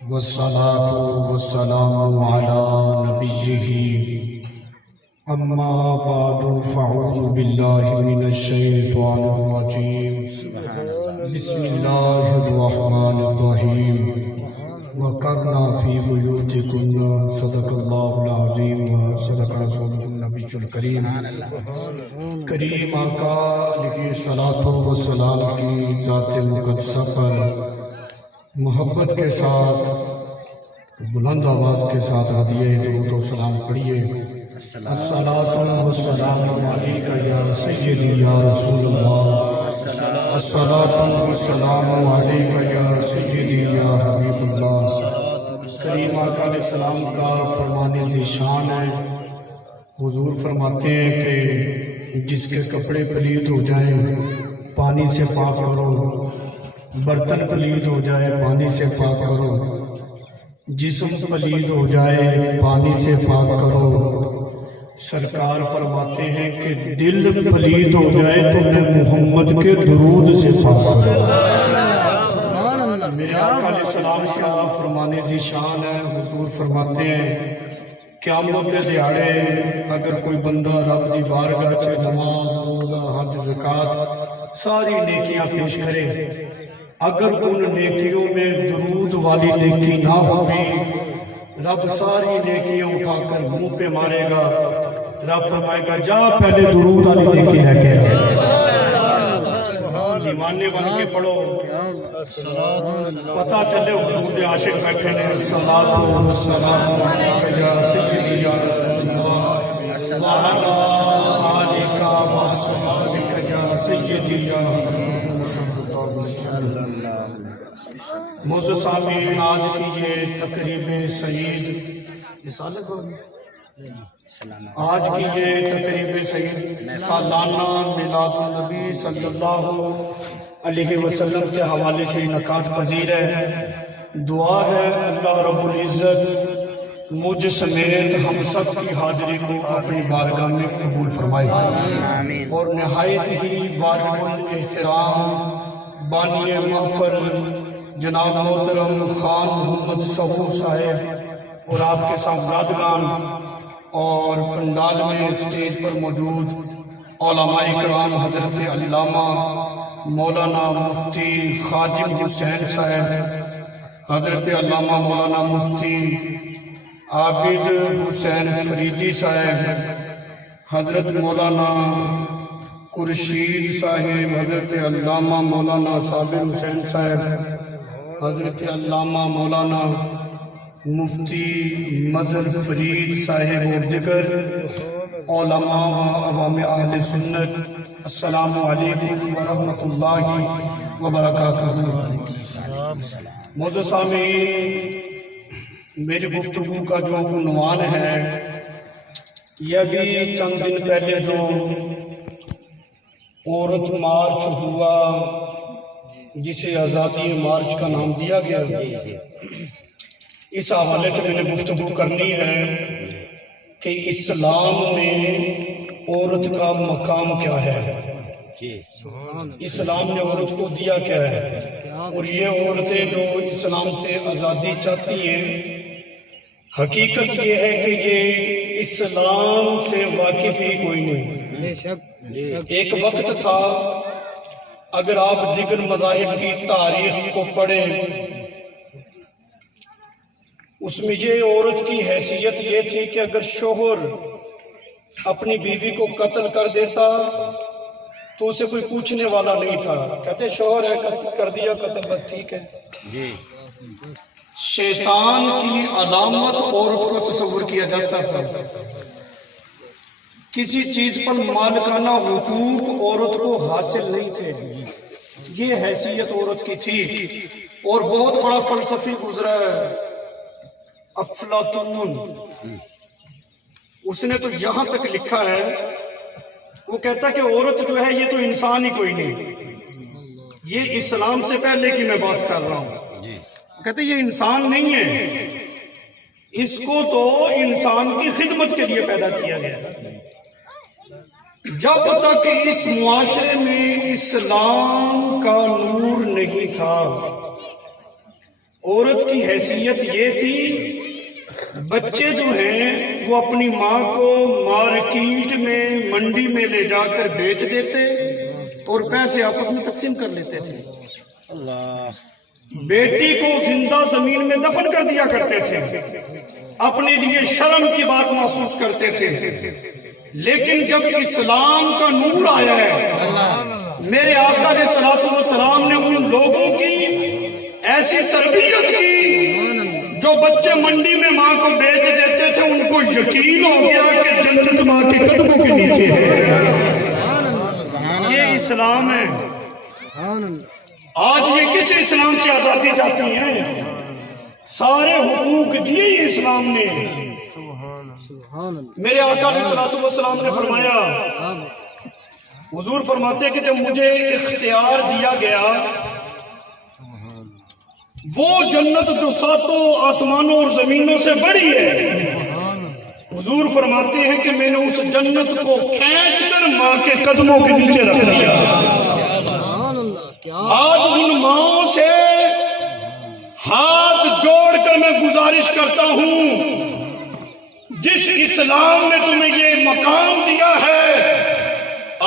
والصلاة والسلام على نبيه أما بعد فأعوذ بالله من الشيطان الرجيم بسم الله الرحمن الرحيم وقرنا في بيوتكن صدق الله العظيم وصدق رسوله النبي الكريم کریم آقا علیہ صلاۃ و سلام کی ذات مقدسہ پر محبت کے ساتھ بلند آواز کے ساتھ ہدیہ درود و سلام پڑھیے۔ الصلاۃ والسلام علیک یا سیدی یا رسول اللہ، الصلاۃ والسلام علیک یا سیدی یا حبیب اللہ۔ کریم آقا علیہ السلام کا فرمان ذیشان ہے، حضور فرماتے ہیں کہ جس کے کپڑے پلید ہو جائیں پانی سے پاک کرو، برتن پلید ہو جائے پانی سے پاک کرو، جسم پلید ہو جائے پانی سے پاک کرو۔ سرکار فرماتے ہیں کہ دل پلید ہو جائے تو میں محمد کے درود سے پاک کرو۔ میرے آقا علیہ السلام کا فرمان ذیشان ہے، حضور فرماتے ہیں قیامت کے دیہاڑے اگر کوئی بندہ رب دی بارگاہ چ نماز روزہ حج زکات ساری نیکیاں پیش کرے، اگر ان نیکیوں میں درود والی نیکی نہ ہوگی رب ساری نیکیاں اٹھا کر منہ پہ مارے گا، رب فرمائے گا جا پہلے درود والی نیکی لے کے آ۔ دیوانے بن کے پڑھو، پتہ چلے حضور دے عاشق بیٹھے نے۔ الصلاۃ والسلام علیک یا سیدی یا رسول اللہ وعلی آلک وصحبک یا سیدی یا معزز سامعین، آج کی یہ تقریب سعید آج کی یہ تقریب سعید سالانہ میلاد النبی صلی اللہ علیہ وسلم کے حوالے سے انعقاد پذیر ہے۔ دعا ہے اللہ رب العزت مجھ سمیت ہم سب کی حاضری کو اپنی بارگاہ میں قبول فرمائے، اور نہایت ہی واجب الاحترام بانی محفل جناب محترم خان محمد سہور صاحب اور آپ کے صاحبزادگان اور پنڈال میں اسٹیج پر موجود علماء کرام حضرت علامہ مولانا مفتی خاجم حسین صاحب، حضرت علامہ مولانا مفتی عابد حسین فریدی صاحب، حضرت مولانا خورشید صاحب، حضرت علامہ مولانا صابر حسین صاحب، حضرت علامہ مولانا مفتی مظہر فرید صاحب اور دیگر علماء و عوام اہل سنت، السلام علیکم ورحمۃ اللہ وبرکاتہ۔ معزز سامعین، میری گفتگو کا جو عنوان ہے یہ ابھی چند دن پہلے جو عورت مارچ ہوا جسے آزادی مارچ کا نام دیا گیا، اس حوالے سے میں نے گفتگو کرنی ہے کہ اسلام میں عورت کا مقام کیا ہے، اسلام نے عورت کو دیا کیا ہے، اور یہ عورتیں جو اسلام سے آزادی چاہتی ہیں حقیقت یہ ہے کہ یہ اسلام سے واقف ہی کوئی نہیں۔ ایک وقت تھا، اگر آپ دیگر مذاہب کی تاریخ کو پڑھیں اس میں یہ عورت کی حیثیت یہ تھی کہ اگر شوہر اپنی بیوی کو قتل کر دیتا تو اسے کوئی پوچھنے والا نہیں تھا، کہتے شوہر ہے قتل کر دیا قتل، بس ٹھیک ہے۔ شیطان کی علامت عورت کو تصور کیا جاتا تھا، کسی چیز پر مالکانہ حقوق عورت کو حاصل نہیں تھے، یہ حیثیت عورت کی تھی۔ اور بہت بڑا فلسفی گزرا ہے افلاطون، اس نے تو یہاں تک لکھا ہے، وہ کہتا ہے کہ عورت جو ہے یہ تو انسان ہی کوئی نہیں، یہ اسلام سے پہلے کی میں بات کر رہا ہوں، کہتے ہیں یہ انسان نہیں ہے، اس کو تو انسان کی خدمت کے لیے پیدا کیا گیا۔ جب تک اس معاشرے میں اسلام کا نور نہیں تھا عورت کی حیثیت یہ تھی بچے جو ہیں وہ اپنی ماں کو مارکیٹ میں منڈی میں لے جا کر بیچ دیتے اور پیسے آپس میں تقسیم کر لیتے تھے. بیٹی کو زندہ زمین میں دفن کر دیا کرتے تھے, اپنے لیے شرم کی بات محسوس کرتے تھے. لیکن جب اسلام کا نور آیا ہے, میرے آقا علیہ الصلوۃ والسلام نے ان لوگوں کی ایسی تربیت کی جو بچے منڈی میں ماں کو بیچ دیتے تھے, ان کو یقین ہو گیا کہ جنت ماں کے قدموں کے نیچے ہے. یہ اسلام ہے. آج یہ کس اسلام سے آزادی چاہتی ہیں؟ سارے حقوق دیے ہی اسلام نے. میرے آقا علیہ الصلوۃ والسلام نے فرمایا, حضور فرماتے ہیں کہ جب مجھے اختیار دیا گیا, وہ جنت جو ساتوں آسمانوں اور زمینوں سے بڑی ہے, حضور فرماتے ہیں کہ میں نے اس جنت کو کھینچ کر ماں کے قدموں کے نیچے رکھ دیا. آج ان ماؤں سے ہاتھ جوڑ کر میں گزارش کرتا ہوں, جس اسلام نے تمہیں یہ مقام دیا ہے,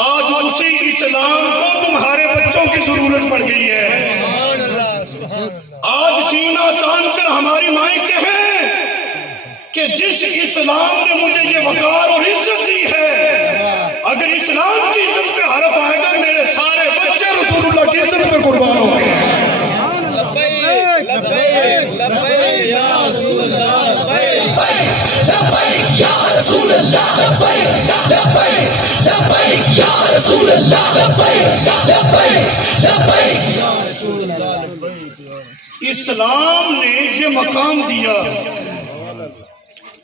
آج اسی اسلام کو تمہارے بچوں کی ضرورت پڑ گئی ہے. آج سینہ تان کر ہماری مائیں کہیں کہ جس اسلام نے مجھے یہ وقار اور عزت دی ہے, اگر اسلام کی عزت پہ حرف آئے گا, میرے سارے بچے رسول اللہ کی عزت پہ قربان ہوں گے. اسلام نے یہ مقام دیا,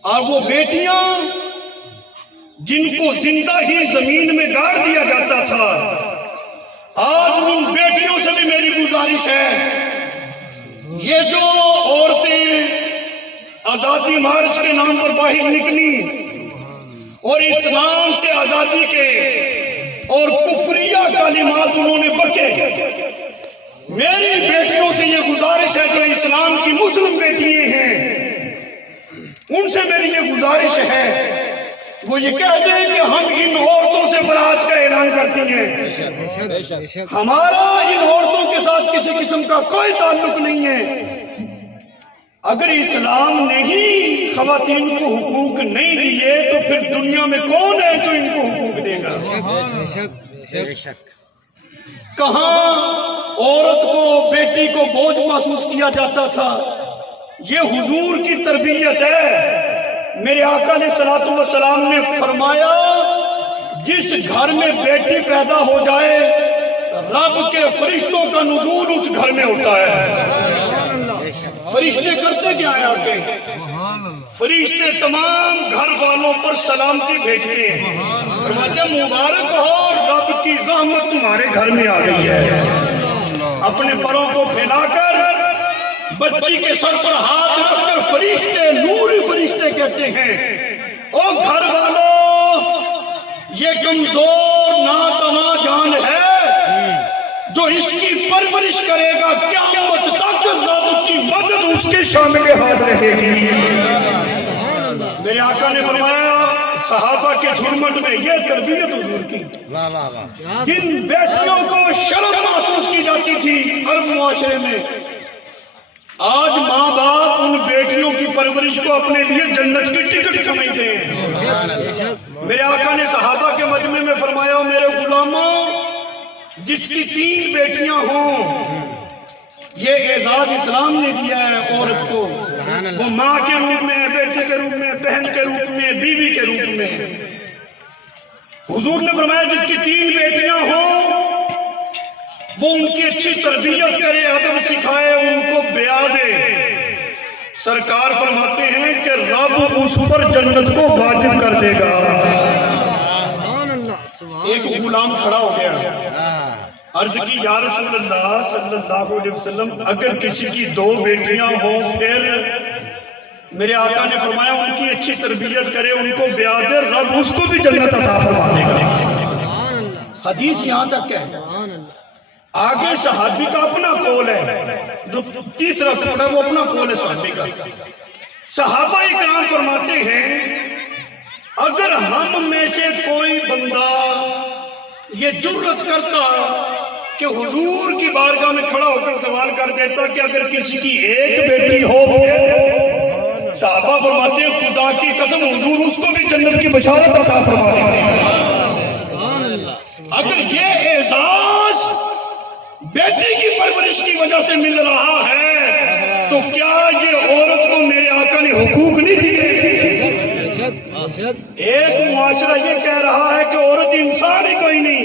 اور وہ بیٹیاں جن کو زندہ ہی زمین میں گاڑ دیا جاتا تھا, آج ان بیٹیوں سے بھی میری گزارش ہے, یہ جو عورتیں آزادی مارچ کے نام پر باہر نکلی اور اسلام سے آزادی کے اور کفریہ کلمات انہوں نے بکے, میری بیٹیوں سے یہ گزارش ہے جو اسلام کی مسلم بیٹیاں ہیں, ان سے میری یہ گزارش ہے, وہ یہ کہہ دیں کہ ہم ان عورتوں سے برات کا اعلان کرتی ہیں, ہمارا ان عورتوں کے ساتھ کسی قسم کا کوئی تعلق نہیں ہے. اگر اسلام نے ہی خواتین کو حقوق نہیں دیے تو پھر دنیا میں کون ہے جو ان کو حقوق دے گا؟ کہاں عورت کو, بیٹی کو بوجھ محسوس کیا جاتا تھا؟ یہ حضور کی تربیت ہے. میرے آقا علیہ الصلوۃ والسلام نے فرمایا, جس گھر میں بیٹی پیدا ہو جائے, رب کے فرشتوں کا نزول اس گھر میں ہوتا ہے. فرشتے کرتے کیا ہے آگے؟ فرشتے تمام گھر والوں پر سلامتی بھیجتے ہیں, فرماتے ہیں مبارک ہو, رب کی رحمت تمہارے گھر میں آ گئی ہے. اپنے پروں کو پھیلا کر بچی کے سر پر ہاتھ رکھ کر فرشتے, نوری فرشتے کہتے ہیں, او گھر والوں, یہ کمزور ناتواں جان ہے, جو اس کی پرورش کرے گا قیامت تک رب کی مدد اس کے شامل حال رہے گی. میرے آقا نے فرمایا, صحابہ کے جھرمٹ میں یہ تربیت حضور کی, جن بیٹیوں کو شرم محسوس کی جاتی تھی عرب معاشرے میں, آج ماں باپ ان بیٹیوں کی پرورش کو اپنے لیے جنت کی ٹکٹ سمجھتے ہیں. میرے آقا نے صحابہ کے مجمع میں فرمایا, میرے غلاموں, جس کی 3 بیٹیاں ہوں, یہ اعزاز اسلام نے دیا ہے عورت کو, وہ ماں کے روپ میں, بیٹے کے روپ میں, بہن کے روپ میں, بیوی کے روپ میں. حضور نے فرمایا جس کی 3 بیٹیاں ہوں, وہ ان کی اچھی تربیت کرے, ادب سکھائے, ان کو بیاہ دے. سرکار فرماتے ہیں کہ رب اس پر جنت کو واجب کر دے گا. ایک غلام کھڑا ہو گیا, عرض کی یا رسول اللہ صلی اللہ علیہ وسلم, اگر کسی کی 2 بیٹیاں ہوں پھر؟ میرے آقا نے فرمایا ان کی اچھی تربیت کرے, ان کو بیاہ دے, رب اس کو بھی جنت عطا فرما دے گا. حدیث یہاں تک ہے. آگے صحابی کا اپنا قول ہے, جو تیسرا ٹکڑا وہ اپنا قول صحابی کا. صحابہ کرام فرماتے ہیں اگر ہم میں سے کوئی بندہ یہ جرت کرتا کہ حضور کی بارگاہ میں کھڑا ہو کر سوال کر دیتا کہ اگر کسی کی ایک بیٹی ہو، صحابہ فرماتے ہیں خدا کی قسم حضور اس کو بھی جنت کی بشارت عطا فرما دیتے ہیں. اگر یہ اعزاز بیٹی کی پرورش کی وجہ سے مل رہا ہے تو کیا یہ عورت کو میرے آقا نے حقوق نہیں دیے؟ ایک معاشرہ یہ کہہ رہا ہے کہ عورت انسان ہی کوئی نہیں،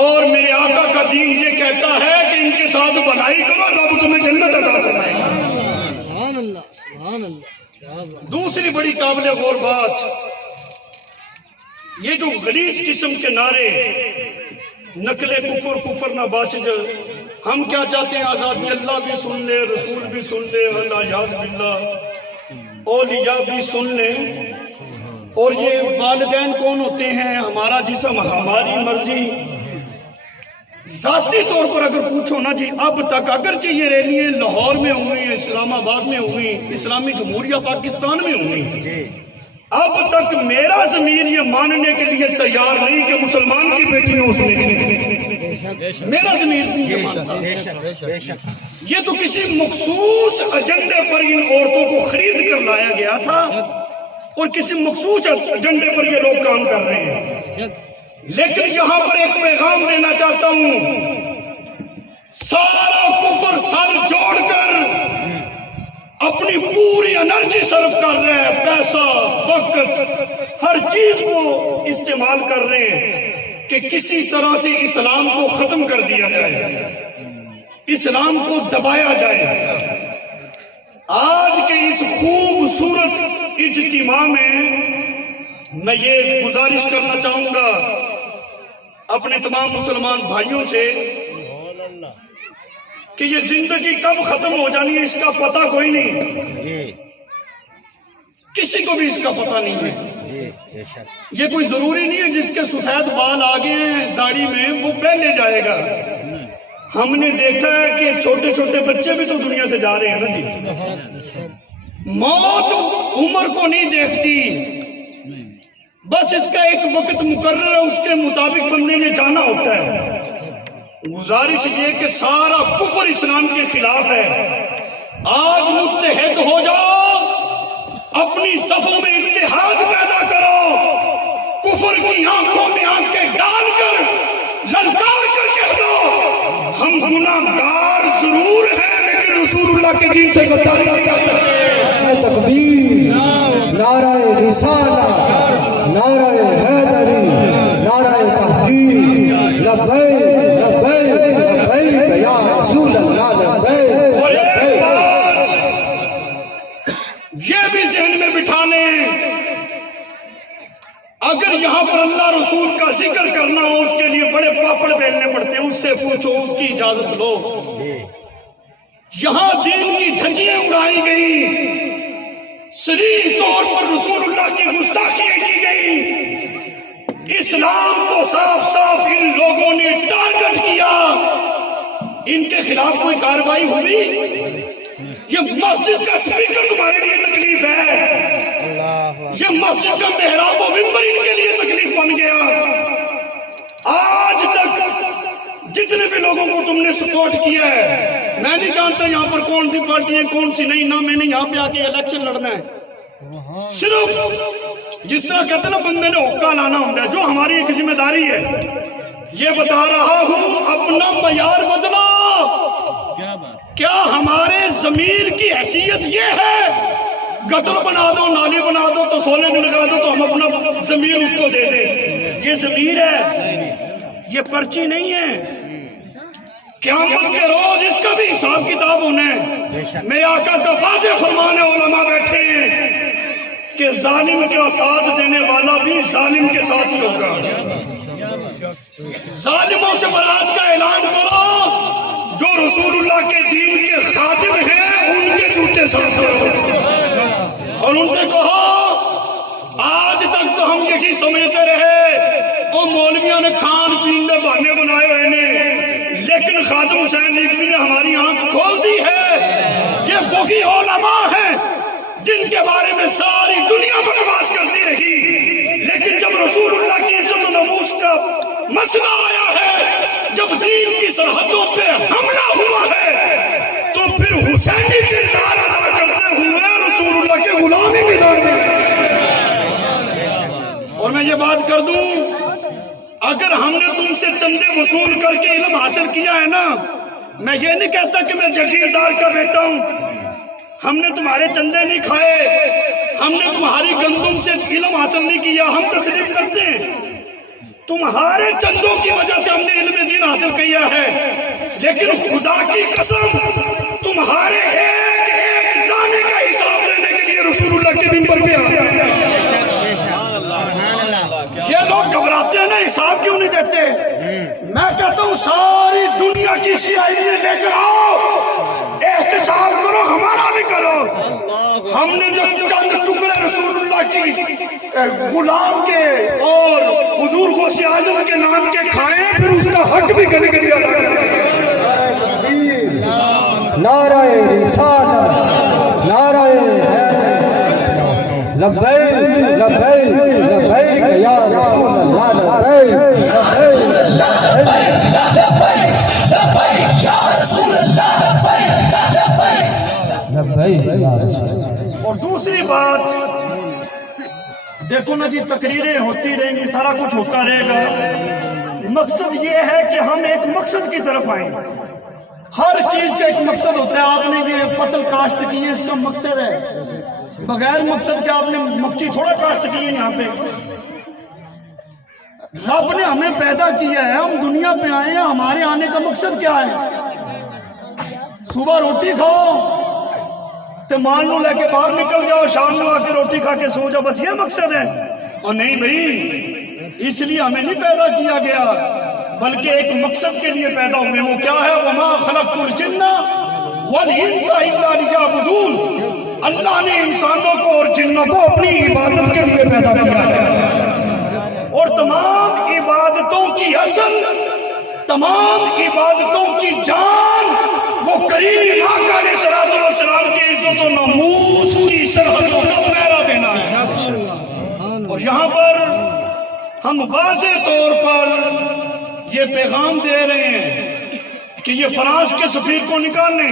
اور میرے آقا کا دین یہ کہتا ہے کہ ان کے ساتھ بھلائی کرو، رب تمہیں جنت عطا فرمائے گا. دوسری بڑی قابل غور بات، یہ جو غلیظ قسم کے نعرے نقل کفر کفر نہ باشد، ہم کیا چاہتے ہیں آزادی، اللہ بھی سن لے، رسول بھی سن لے، اللہ یاز باللہ اولیاء بھی سن لیں. اور یہ والدین کون ہوتے ہیں؟ ہمارا جسم ہماری مرضی. ذاتی طور پر اگر پوچھو نا جی، اب تک اگرچہ یہ ریلیاں لاہور میں ہوئی، اسلام آباد میں ہوئی، اسلامی جمہوریہ پاکستان میں ہوئی، اب تک میرا ضمیر یہ ماننے کے لیے تیار نہیں کہ مسلمان کی بیٹی ہو اس میں. میرا ضمیر نہیں یہ مانتا. یہ تو کسی مخصوص ایجنڈے پر ان عورتوں کو خرید کر لایا گیا تھا اور کسی مخصوص ایجنڈے پر یہ لوگ کام کر رہے ہیں. لیکن یہاں پر ایک پیغام دینا چاہتا ہوں، سارا کفر سر جوڑ کر اپنی پوری انرجی صرف کر رہے ہیں، پیسہ، وقت، ہر چیز کو استعمال کر رہے ہیں کہ کسی طرح سے اسلام کو ختم کر دیا جائے، اسلام کو دبایا جائے. آج کے اس خوبصورت اجتماع میں یہ گزارش کرنا چاہوں گا اپنے تمام مسلمان بھائیوں سے کہ یہ زندگی کب ختم ہو جانی ہے اس کا پتہ کوئی نہیں، کسی کو بھی اس کا پتہ نہیں ہے. یہ کوئی ضروری نہیں ہے جس کے سفید بال آگے ہیں داڑھی میں وہ پہلے جائے گا. ہم نے دیکھا ہے کہ چھوٹے چھوٹے بچے بھی تو دنیا سے جا رہے ہیں نا جی. موت عمر کو نہیں دیکھتی، بس اس کا ایک وقت مقرر ہے، اس کے مطابق بندے نے جانا ہوتا ہے. گزارش یہ کہ سارا کفر اسلام کے خلاف ہے. آج متحد ہو جاؤ، اپنی صفوں میں اتحاد پیدا کرو، کفر کی آنکھوں میں آنکھیں ڈال کر للکار کر کے دو ہم گناہگار ضرور ہیں لیکن رسول اللہ کے دین سے غداری نہیں کر سکتے. تکبیر، نعرہ رسالہ، نعرہ حیدری، نعرہ تحقیق، لبیک لبیک لبیک یا رسول اللہ لبیک. اور ایک بات یہ بھی ذہن میں بٹھا لیں، اگر یہاں پر اللہ رسول کا ذکر کرنا ہو اس کے لیے بڑے پاپڑ پھیلنے پڑتے ہیں، اس سے پوچھو، اس کی اجازت لو. یہاں دین کی دھجیاں اڑائی گئی، صریح طور پر رسول اللہ کی گستاخیاں کی گئی، اسلام کو صاف صاف ان لوگوں نے ٹارگٹ کیا. ان کے خلاف کوئی کارروائی ہوئی؟ یہ مسجد کا سپیکر تمہارے لیے تکلیف ہے، یہ مسجد کا محراب و منبر ان کے لیے تکلیف بن گیا. آج تک جتنے بھی لوگوں کو تم نے سپورٹ کیا ہے، میں نہیں جانتا یہاں پر کون سی پارٹی ہے کون سی نہیں، نہ میں نے یہاں پہ آ کے الیکشن لڑنا ہے. صرف جس طرح کہتے نا بندے نے حقہ لانا ہوتا ہے، جو ہماری ایک ذمہ داری ہے یہ بتا رہا ہوں، اپنا معیار بدلا. کیا ہمارے ضمیر کی حیثیت یہ ہے گٹر بنا دو، نالی بنا دو تو سونے میں لگا دو تو ہم اپنا ضمیر اس کو دے دیں؟ یہ ضمیر ہے، یہ پرچی نہیں ہے. قیامت کے روز اس کا بھی حساب کتاب ہونا ہے. میرے آقا کا واضح فرمان ہے، علماء بیٹھے ہیں کہ ظالم کا ساتھ دینے والا بھی ظالم کے ساتھ ہی ہوگا. ظالموں سے برات کا اعلان کرو، جو رسول اللہ کے دین کے خادم ہیں ان کے جوتے صاف کرو اور ان سے کہو آج تک تو ہم یہی سمجھتے رہے اور مولویوں نے کھان پین کے بہانے بنائے ہوئے نے، لیکن خادم حسین رضوی نے ہماری آنکھ کھول دی ہے. یہ وہی علماء ہیں جن کے بارے میں ساری دنیا بکواس کرتی رہی، لیکن جب رسول اللہ کی عزت و ناموس کا مسئلہ آیا ہے، جب دین کی سرحدوں پہ حملہ ہوا ہے، تو پھر حسینی کردار ادا کرتے ہوئے رسول اللہ کے غلامی میدان میں. اور میں یہ بات کر دوں، اگر ہم نے تم سے چندے وصول کر کے علم حاصل کیا ہے نا، میں یہ نہیں کہتا کہ میں جگیردار کا بیٹا ہوں، ہم نے تمہارے چندے نہیں کھائے، ہم نے تمہاری گندم سے علم حاصل نہیں کیا، ہم تسلیم کرتے ہیں تمہارے چندوں کی وجہ سے ہم نے علم دین حاصل کیا ہے، لیکن خدا کی قسم تمہارے ایک ایک دانے کا حساب لینے کے لیے رسول اللہ کے منبر پہ آ جائے. یہ لوگ گھبراتے ہیں نا، حساب کیوں نہیں دیتے؟ میں کہتا ہوں ساری دنیا کی سیاہی لے کر آؤ، احتساب کرو، ہمارا بھی کرو. ہم نے جو چند ٹکڑے رسول اللہ کی غلام کے اور حضور غوث اعظم کے نام کے کھائے، پھر اس کا حق بھی کبھی کبھی ادا کریں. نعرہ رسالت، نعرہ لبیک لبیک لبیک یا رسول اللہ، لبیک لبیک یا رسول اللہ، لبیک یا رسول اللہ. اور دوسری بات دیکھو نا جی، تقریریں ہوتی رہیں گی، سارا کچھ ہوتا رہے گا، مقصد یہ ہے کہ ہم ایک مقصد کی طرف آئیں. ہر چیز کا ایک مقصد ہوتا ہے. آپ نے یہ فصل کاشت کی ہے، اس کا مقصد ہے. بغیر مقصد کے آپ نے مکھی تھوڑا کاشت کی ہے. یہاں پہ رب نے ہمیں پیدا کیا ہے، ہم دنیا پہ آئے ہیں، ہمارے آنے کا مقصد کیا ہے؟ صبح روٹی کھاؤ تو مال نو لے کے باہر نکل جاؤ، شام نو آ کے روٹی کھا کے سو جاؤ، بس یہ مقصد ہے. اور نہیں بھائی، اس لیے ہمیں نہیں پیدا کیا گیا، بلکہ ایک مقصد کے لیے پیدا ہوئے. وہ کیا ہے؟ وَمَا خَلَقْتُ الْجِنَّ وَالْإِنسَ إِلَّا لِيَعْبُدُونِ. اللہ نے انسانوں کو اور جنوں کو اپنی عبادت کے لیے پیدا کیا ہے، اور تمام عبادتوں کی اصل، تمام عبادتوں کی جان وہ کریم آقا علیہ السلام کی عزت و ناموس کی سرحدوں کو پہرا دینا ہے. اور یہاں پر ہم واضح طور پر یہ پیغام دے رہے ہیں کہ یہ فرانس کے سفیر کو نکالنے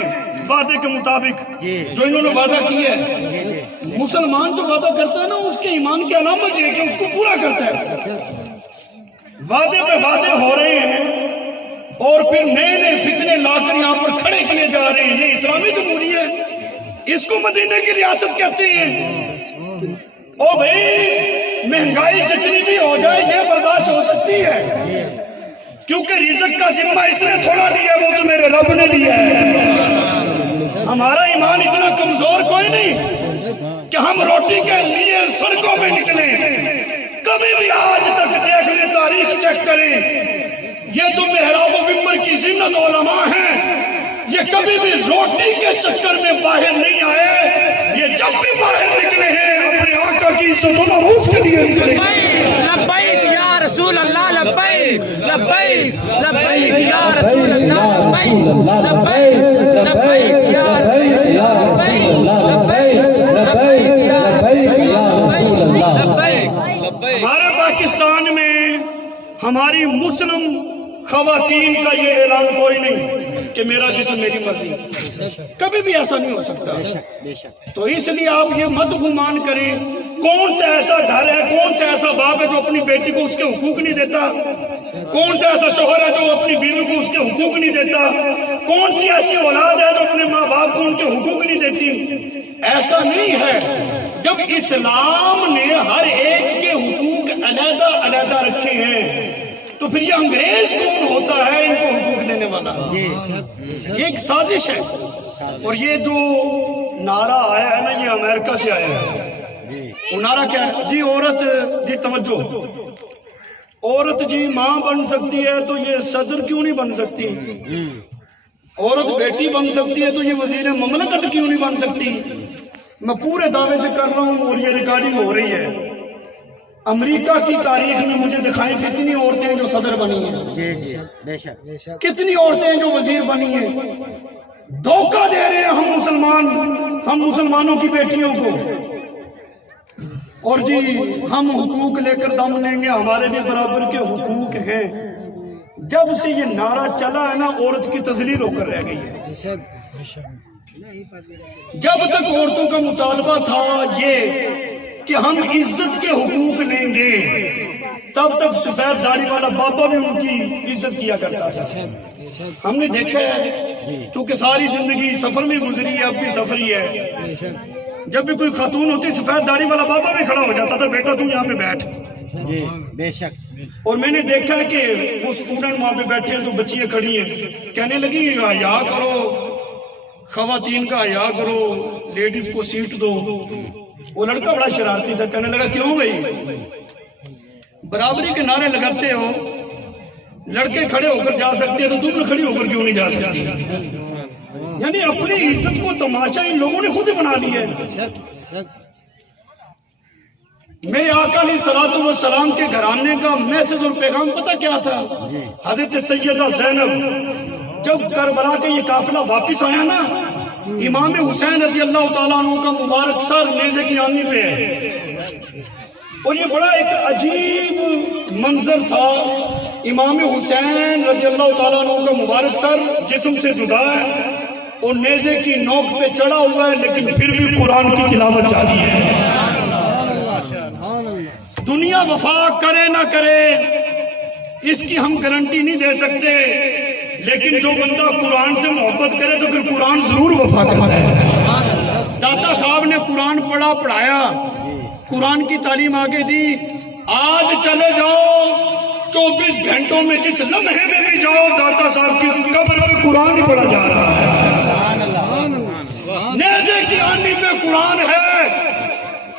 وعدے کے مطابق جو انہوں نے وعدہ کیا ہے. مسلمان تو وعدہ کرتا ہے نا، اس کے ایمان کی علامت یہ کہ اس کو پورا کرتا ہے. وعدے پہ وعدے ہو رہے ہیں اور پھر نئے نئے فتنے لا کر یہاں پر کھڑے کیے جا رہے ہیں. یہ اسلامی جمہوریہ ہے، اس کو مدینے کی ریاست کہتے ہیں. او بھائی، مہنگائی جتنی بھی ہو جائے یہ برداشت ہو سکتی ہے، کیونکہ رزق کا ذمہ اس نے تھوڑا لیا، وہ تو میرے رب نے لیا ہے. ہمارا ایمان اتنا کمزور کوئی نہیں کہ ہم روٹی کے لیے سڑکوں پہ نکلیں. کبھی بھی آج تک دیکھ لیں، تاریخ چیک کریں، یہ تو محراب و منبر کی زینت علماء ہیں، یہ کبھی بھی روٹی کے چکر میں باہر نہیں آئے. یہ جب بھی باہر نکلے ہیں اپنے آقا کی عزت و ناموس کے لیے نکلے. لبیک یا رسول اللہ، لبیک لبیک لبیک یا رسول اللہ، لبیک لبیک یا رسول اللہ، لبیک یا رسول اللہ، لبیک. ہمارے پاکستان میں ہماری مسلم خواتین کا یہ اعلان کوئی نہیں کہ میرا جسم میری مرضی، کبھی بھی ایسا نہیں ہو سکتا. تو اس لیے آپ یہ مت گمان کریں. کون سا ایسا گھر ہے، کون سا ایسا باپ ہے جو اپنی بیٹی کو اس کے حقوق نہیں دیتا؟ کون سا ایسا شوہر ہے جو اپنی بیوی کو اس کے حقوق نہیں دیتا؟ کون سی ایسی اولاد ہے جو اپنے ماں باپ کو ان کے حقوق نہیں دیتی؟ ایسا نہیں ہے. جب اسلام نے ہر ایک کے حقوق علیحدہ علیحدہ رکھے ہیں تو پھر یہ انگریز کون ہوتا ہے ان کو حقوق دینے والا؟ یہ ایک سازش ہے. اور یہ جو نعرہ آیا ہے نا، یہ امریکہ سے آیا ہے. وہ نعرہ کیا ہے جی؟ عورت جی توجہ، عورت جی ماں بن سکتی ہے تو یہ صدر کیوں نہیں بن سکتی؟ عورت بیٹی بن سکتی ہے تو یہ وزیر مملکت کیوں نہیں بن سکتی؟ میں پورے دعوے سے کر رہا ہوں اور یہ ریکارڈنگ ہو رہی ہے. امریکہ کی تاریخ میں مجھے دکھائیں کتنی عورتیں جو صدر بنی ہیں، جی جی بے شک کتنی عورتیں جو وزیر بنی ہیں. دھوکہ دے رہے ہیں ہم مسلمانوں کی بیٹیوں کو. اور جی ہم حقوق لے کر دم لیں گے، ہمارے بھی برابر کے حقوق ہیں. جب سے یہ نعرہ چلا ہے نا، عورت کی تذلیل ہو کر رہ گئی ہے. جب تک عورتوں کا مطالبہ تھا یہ کہ ہم عزت کے حقوق لیں گے، تب تک سفید داڑھی والا بابا بھی ان کی عزت کیا کرتا تھا. ہم نے دیکھا ہے کیونکہ ساری زندگی سفر میں گزری ہے، اب بھی سفر ہی ہے. جب بھی کوئی خاتون ہوتی سفید داڑھی والا بابا بھی کھڑا ہو جاتا تھا، بیٹا تم یہاں پہ بیٹھ. جی بے شک. اور میں نے دیکھا ہے کہ وہ اسٹوڈنٹ وہاں پہ بیٹھے ہیں تو بچیاں کھڑی ہیں، کہنے لگی حیا کرو، خواتین کا حیا کرو، لیڈیز کو سیٹ دو. وہ لڑکا بڑا شرارتی تھا، کہنے لگا کیوں بھائی برابری کے نعرے لگاتے ہو، لڑکے کھڑے ہو کر جا سکتے ہیں تو تم کھڑی ہو کر کیوں نہیں جا سکتی؟ یعنی اپنی عزت کو تماشا ان لوگوں نے خود ہی بنا لی ہے. میرے آقا علیہ الصلوۃ والسلام کے گھرانے کا میسج اور پیغام پتہ کیا تھا؟ حضرت سیدہ زینب جب کربلا کے یہ قافلہ واپس آیا نا، امام حسین رضی اللہ تعالیٰ عنہ کا مبارک سر نیزے کی آنی پہ ہے، اور یہ بڑا ایک عجیب منظر تھا. امام حسین رضی اللہ تعالیٰ عنہ کا مبارک سر جسم سے جدا ہے اور نیزے کی نوک پہ چڑھا ہوا ہے، لیکن پھر بھی قرآن کی تلاوت جاری ہے. دنیا وفا کرے نہ کرے اس کی ہم گارنٹی نہیں دے سکتے، لیکن جو بندہ قرآن سے محبت کرے تو پھر قرآن ضرور وفا کرتا ہے. داتا صاحب نے قرآن پڑھایا، قرآن کی تعلیم آگے دی. آج چلے جاؤ 24 گھنٹوں میں جس لمحے میں بھی جاؤ، داتا صاحب کی قبر پہ قرآن ہی پڑھا جا رہا ہے. نیزے کی آنی پہ قرآن ہے.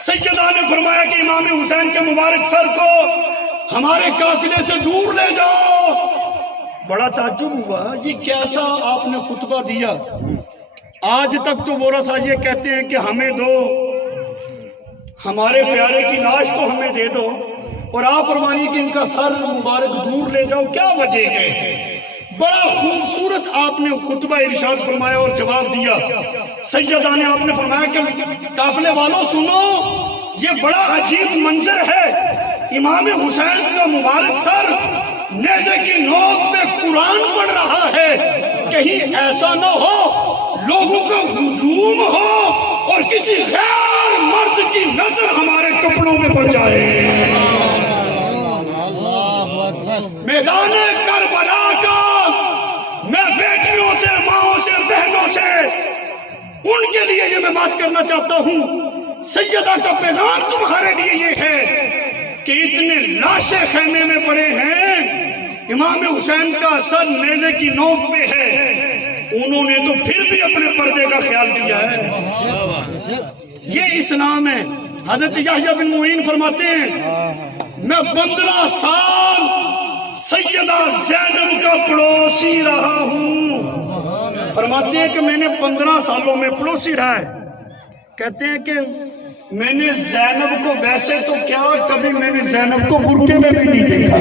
سیدہ نے فرمایا کہ امام حسین کے مبارک سر کو ہمارے قافلے سے دور لے جاؤ. بڑا تعجب ہوا، یہ کیسا آپ نے خطبہ دیا. آج تک تو ورثہ یہ کہتے ہیں کہ ہمیں دو، ہمارے پیارے کی لاش تو ہمیں دے دو، اور آپ فرمانی کہ ان کا سر مبارک دور لے جاؤ. کیا وجہ ہے؟ بڑا خوبصورت آپ نے خطبہ ارشاد فرمایا اور جواب دیا. سیدہ نے آپ نے فرمایا کہ قافلے والوں سنو، یہ بڑا عجیب منظر ہے. امام حسین کا مبارک سر نیزے کی نوک پہ قرآن پڑھ رہا ہے. کہیں ایسا نہ ہو لوگوں کا ہجوم ہو اور کسی غیر مرد کی نظر ہمارے کپڑوں میں پڑ جائے. میدان کربلا کا میں بیٹیوں سے، ماؤں سے، بہنوں سے، ان کے لیے یہ میں بات کرنا چاہتا ہوں. سیدہ کا پیغام تمہارے لیے یہ ہے کہ اتنے لاشیں خیمے میں پڑے ہیں، امام حسین کا سر نیزے کی نوک پہ ہے، انہوں نے تو پھر بھی اپنے پردے کا خیال کیا ہے. یہ اسلام ہے. حضرت یحییٰ بن معین فرماتے ہیں میں 15 سال سیدہ زینب کا پڑوسی رہا ہوں. فرماتے ہیں کہ میں نے 15 سالوں میں پڑوسی رہا ہے. کہتے ہیں کہ میں نے زینب کو ویسے تو کیا کبھی میں نے زینب کو برقعے میں بھی نہیں دیکھا.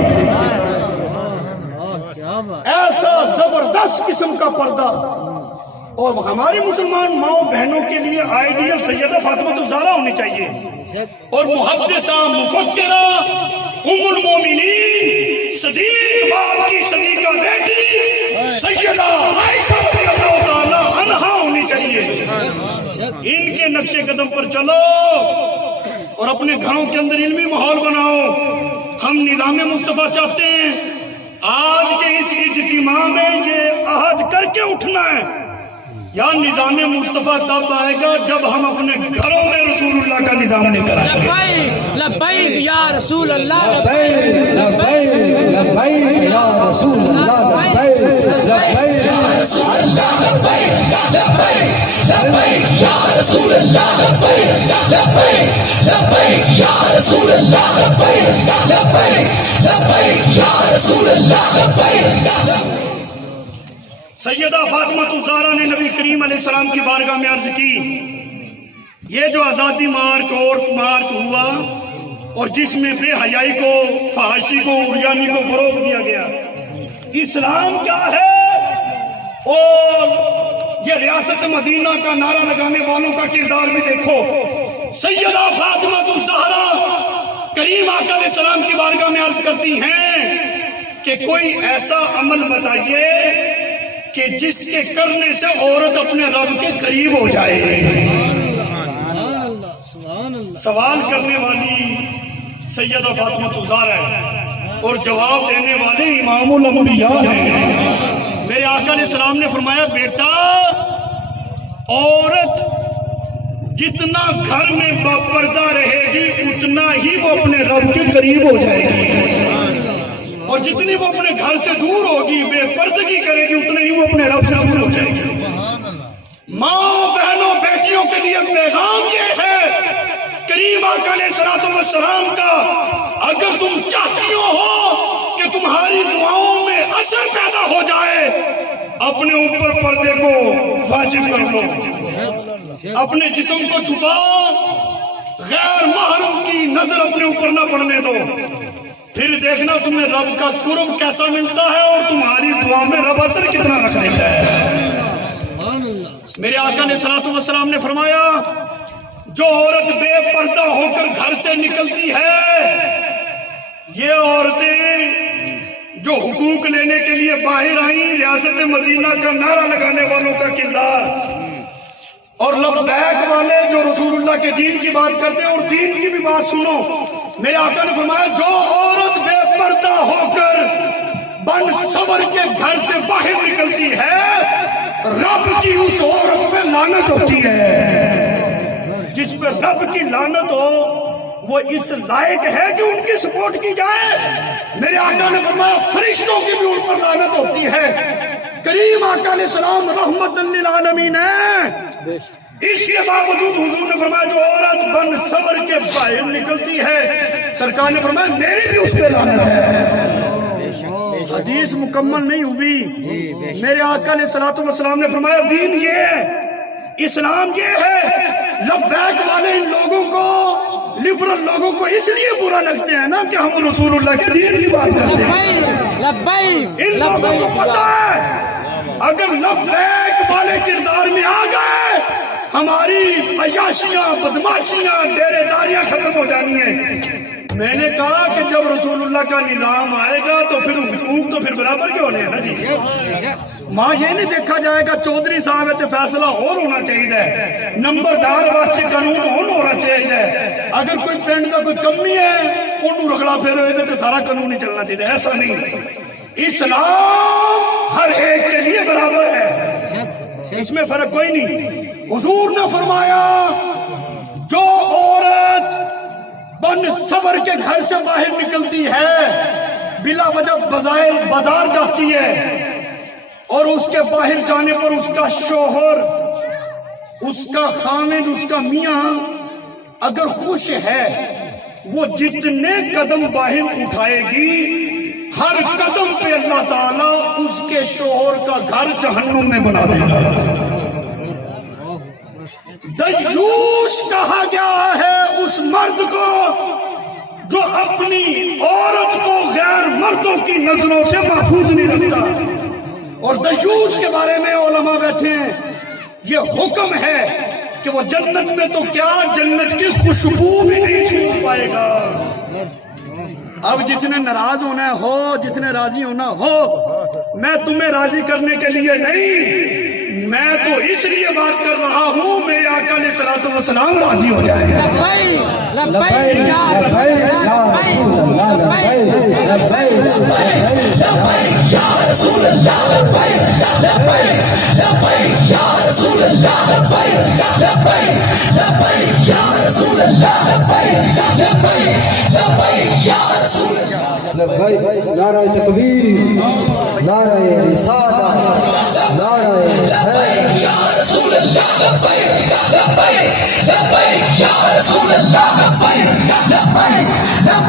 ایسا زبردست قسم کا پردہ. اور ہماری مسلمان ماؤں بہنوں کے لیے آئیڈیل سیدہ فاطمہ الزہرا ہونی چاہیے، اور محدثہ، مفکرہ، ام المومنین، صدیق باپ کی صدیقہ بیٹی سیدہ عائشہ رضی اللہ تعالی عنہا ہونی چاہیے. ان کے نقش قدم پر چلو اور اپنے گھروں کے اندر علمی ماحول بناؤ. ہم نظام مصطفیٰ چاہتے ہیں. آج کے اس اجتماع میں یہ عہد کر کے اٹھنا ہے، یا نظام مصطفیٰ تب آئے گا جب ہم اپنے گھروں میں رسول اللہ کا نظام لے کر آئیں گے. لبیک یا رسول اللہ، لبیک لبیک لبیک یا رسول اللہ، لبیک لبیک یا رسول اللہ، لبیک لبیک یا رسول اللہ، لبیک لبیک لبیک یا رسول اللہ، لبیک لبیک لبیک یا رسول اللہ، لبیک. سیدہ فاطمہ الزہرا نے نبی کریم علیہ السلام کی بارگاہ میں عرض کی، یہ جو آزادی مارچ اور مارچ ہوا اور جس میں بے حیائی کو، فحاشی کو، عریانی کو فروغ دیا گیا۔ اسلام کیا ہے؟ اور یہ ریاست مدینہ کا نعرہ لگانے والوں کا کردار بھی دیکھو۔ سیدہ فاطمہ الزہرا کریم آقا علیہ السلام کی بارگاہ میں عرض کرتی ہیں کہ کوئی ایسا عمل بتائیے کہ جس کے کرنے سے عورت اپنے رب کے قریب ہو جائے۔ سوال کرنے والی سیدہ فاطمہ الزہرا ہے اور جواب دینے والے امام الانبیاء ہیں۔ میرے آقا علیہ السلام نے فرمایا بیٹا، عورت جتنا گھر میں باپردہ رہے گی اتنا ہی وہ اپنے رب کے قریب ہو جائے گی، اور جتنی وہ اپنے گھر سے دور ہوگی، بے پردگی کرے گی، اتنا ہی وہ اپنے رب سے دور ہو جائے گی۔ ماں، بہنوں، بیٹیوں کے لیے پیغام یہ ہے کریم آقا علیہ السلام کا، اگر تم چاہتی ہو کہ تمہاری دعاؤں میں اثر پیدا ہو جائے، اپنے اوپر پردے کو واجب کر لو، اپنے جسم کو چھپاؤ، غیر محرم کی نظر اپنے اوپر نہ پڑنے دو، پھر دیکھنا تمہیں رب کا قرب کیسا ملتا ہے اور تمہاری دعا میں رب اثر کتنا رکھ دیتا ہے۔ میرے آقا علیہ الصلوۃ والسلام نے فرمایا جو عورت بے پردہ ہو کر گھر سے نکلتی ہے، یہ عورتیں جو حقوق لینے کے لیے باہر آئیں، ریاست مدینہ کا نعرہ لگانے والوں کا کردار، اور لبیک والے جو رسول اللہ کے دین کی بات کرتے ہیں، اور دین کی بھی بات سنو۔ میرے آقا نے فرمایا جو عورت بے پردہ ہو کر بن سور کے گھر سے باہر نکلتی ہے، رب کی اس عورت پہ لعنت ہوتی ہے۔ جس پہ رب کی لعنت ہو وہ اس لائق ہے کہ ان کی سپورٹ کی جائے؟ میرے آقا نے فرمایا فرشتوں کی بھی ان پر لعنت ہوتی ہے۔ کریم آقا علیہ السلام رحمت للعالمین ہے، اس کے باوجود حضور نے فرمایا جو عورت بن صبر کے باہر نکلتی ہے، سرکار نے فرمایا میری بھی اس پہ لعنت ہے۔ حدیث مکمل نہیں ہوئی۔ میرے آقا علیہ الصلوۃ والسلام نے فرمایا دین یہ ہے، اسلام یہ ہے۔ لبیک والے ان لوگوں کو، لبرل لوگوں کو اس لیے برا لگتے ہیں نا کہ ہم رسول اللہ کے دین کی بات کرتے ہیں۔ ان لوگوں کو پتا ہے اگر لبیک والے کردار میں آ گئے، ہماری عیاشیاں، بدماشیاں، ڈیرے داریاں ختم ہو جانی ہیں۔ میں نے کہا کہ جب رسول اللہ کا نظام آئے گا تو پھر حقوق تو پھر برابر کے ہونے ہیں نا جی۔ ماں یہ نہیں دیکھا جائے گا چودھری صاحب ہے فیصلہ اور ہونا چاہیے، نمبردار واسطے قانون ہونا چاہیے، اگر کوئی پنڈ کا کوئی کمی ہے انہوں رکھڑا پھیرے ہوئے تو سارا قانون ہی چلنا چاہیے، ایسا نہیں۔ اسلام ہر ایک کے لیے برابر ہے، اس میں فرق کوئی نہیں۔ حضور نے فرمایا جو عورت بن صبر کے گھر سے باہر نکلتی ہے، بلا وجہ بازار جاتی ہے، اور اس کے باہر جانے پر اس کا شوہر، اس کا خامد، اس کا میاں اگر خوش ہے، وہ جتنے قدم باہر اٹھائے گی، ہر قدم پہ اللہ تعالیٰ اس کے شوہر کا گھر جہنم میں بنا دے گا۔ دیوش کہا گیا ہے اس مرد کو جو اپنی عورت کو غیر مردوں کی نظروں سے محفوظ نہیں رکھتا، اور دیوش کے بارے میں علماء بیٹھے ہیں، یہ حکم ہے کہ وہ جنت میں تو کیا، جنت کی خوشبو بھی نہیں سونگھ پائے گا۔ اب جس نے ناراض ہونا ہو، جس نے راضی ہونا ہو، میں تمہیں راضی کرنے کے لیے نہیں، میں تو اس لیے بات کر رہا ہوں میرے آقا علیہ الصلوۃ والسلام راضی ہو جائے گا۔ لبیک یا رسول اللہ، لبیک یا رسول اللہ، لبیک یا رسول اللہ، لبیک یا رسول اللہ، لبیک یا رسول اللہ، لبیک۔ نعرہ تکبیر، نعرہ رسالہ، نعرہ لبیک یا رسول اللہ، لبیک یا رسول اللہ، لبیک۔